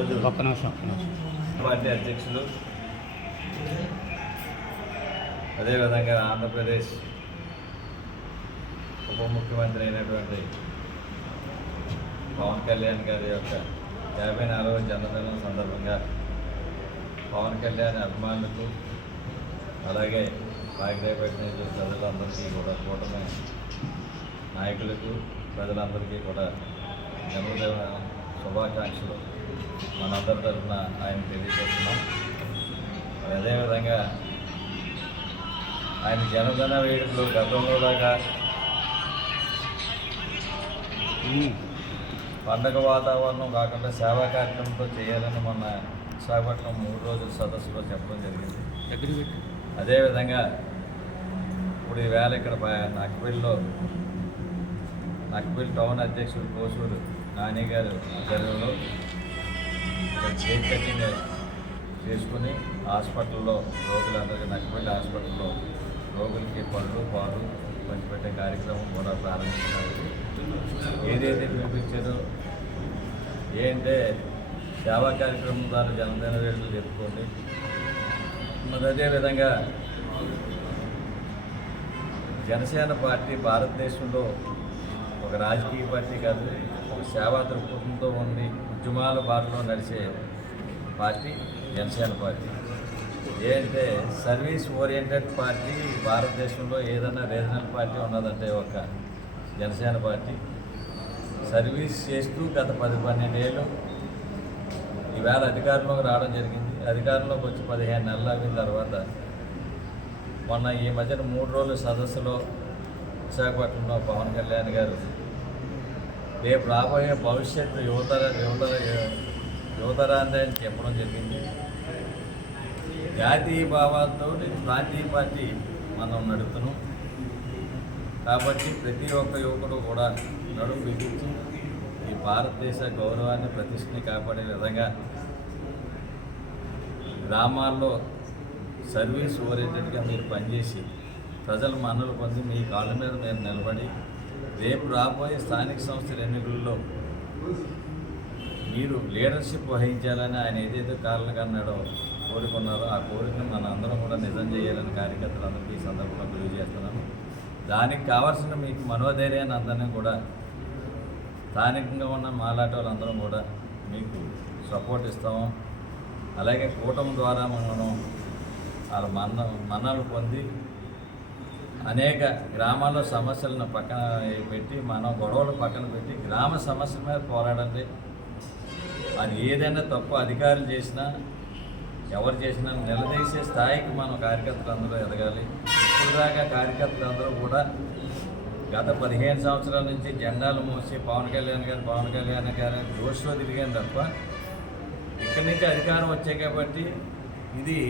ఈరోజు పార్టీ అధ్యక్షులు అదేవిధంగా ఆంధ్రప్రదేశ్ ఉప ముఖ్యమంత్రి అయినటువంటి పవన్ కళ్యాణ్ గారి యొక్క 54వ జన్మదినం సందర్భంగా పవన్ కళ్యాణ్ అభిమానులకు అలాగే పాకిరేపేట నియోజక ప్రజలందరికీ కూడా కూటమి నాయకులకు ప్రజలందరికీ కూడా జన్మదిన శుభాకాంక్షలు మనందరి తరఫున ఆయన తెలియజేస్తున్నాం. అదేవిధంగా ఆయన జన్మదిన వేడుకలు గతంలో దాకా పండగ వాతావరణం కాకుండా సేవా కార్యక్రమంతో చేయాలని మొన్న విశాఖపట్నం 3 రోజుల సదస్సులో చెప్పడం జరిగింది. అదేవిధంగా ఇప్పుడు ఈవేళ ఇక్కడ నక్బిల్ టౌన్ అధ్యక్షుడు కోసూరు నాని గారు ఆధ్వర్యంలో కేక్ కటింగ్ చేసుకుని హాస్పిటల్లో రోగులందరికీ నక్బిల్ హాస్పిటల్లో రోగులకి పళ్ళు పాలు పంచిపెట్టే కార్యక్రమం కూడా ప్రారంభిస్తున్నారు. ఏదైతే పిలిపించారో ఏంటంటే సేవా కార్యక్రమం ద్వారా జన్మదిన వేడుకలు చెప్పుకోండి. మరి అదేవిధంగా జనసేన పార్టీ భారతదేశంలో ఒక రాజకీయ పార్టీ కాదు, ఒక సేవా దృక్పథంతో ఉండి ఉద్యమాల బాటలో నడిచే పార్టీ జనసేన పార్టీ. ఏంటంటే సర్వీస్ ఓరియంటెడ్ పార్టీ భారతదేశంలో ఏదైనా రీజనల్ పార్టీ ఉన్నదంటే ఒక జనసేన పార్టీ. సర్వీస్ చేస్తూ గత 10-12 ఏళ్ళు ఈవేళ అధికారంలోకి రావడం జరిగింది. అధికారంలోకి వచ్చి 15 నెలలు అయిన తర్వాత మొన్న ఈ మధ్యన 3 రోజుల సదస్సులో విశాఖపట్నంలో పవన్ కళ్యాణ్ గారు రేపు రాబోయే భవిష్యత్తు యువతరాన్ని అని చెప్పడం జరిగింది. జాతీయ భావాలతో ప్రాంతీయ పార్టీ మనం నడుపుతున్నాం కాబట్టి ప్రతి ఒక్క యువకుడు కూడా నడుము బిగించి ఈ భారతదేశ గౌరవాన్ని ప్రతిష్టని కాపాడే విధంగా గ్రామాల్లో సర్వీస్ ఓరియంటెడ్గా మీరు పనిచేసి ప్రజల మన్నలు పొంది మీ కాళ్ళ మీద మీరు నిలబడి రేపు రాబోయే స్థానిక సంస్థల ఎన్నికల్లో మీరు లీడర్షిప్ వహించాలని ఆయన ఏదైతే కారణం కన్నాడో కోరుకున్నారో ఆ కోరికను మన అందరం కూడా నిజం చేయాలని కార్యకర్తలందరికీ ఈ సందర్భంగా తెలియజేస్తున్నాను. దానికి కావాల్సిన మీకు మనోధైర్యాన్ని అందరినీ కూడా స్థానికంగా ఉన్న మాలాట వాళ్ళందరం కూడా మీకు సపోర్ట్ ఇస్తాము. అలాగే కూటమి ద్వారా మనం వాళ్ళ మన్నలు పొంది అనేక గ్రామాల్లో సమస్యలను పక్కన పెట్టి మనం గొడవలు పక్కన పెట్టి గ్రామ సమస్యల మీద పోరాడండి. అది ఏదైనా తప్పు అధికారులు చేసినా ఎవరు చేసినా నిలదీసే స్థాయికి మనం కార్యకర్తలందరూ ఎదగాలి. ఇప్పుడు దాకా కార్యకర్తలందరూ కూడా గత 15 సంవత్సరాల నుంచి జెండాలు మోసి పవన్ కళ్యాణ్ గారు జోష్లో తిరిగాను తప్ప ఇక్కడి నుంచి అధికారం వచ్చాయి కాబట్టి ఇది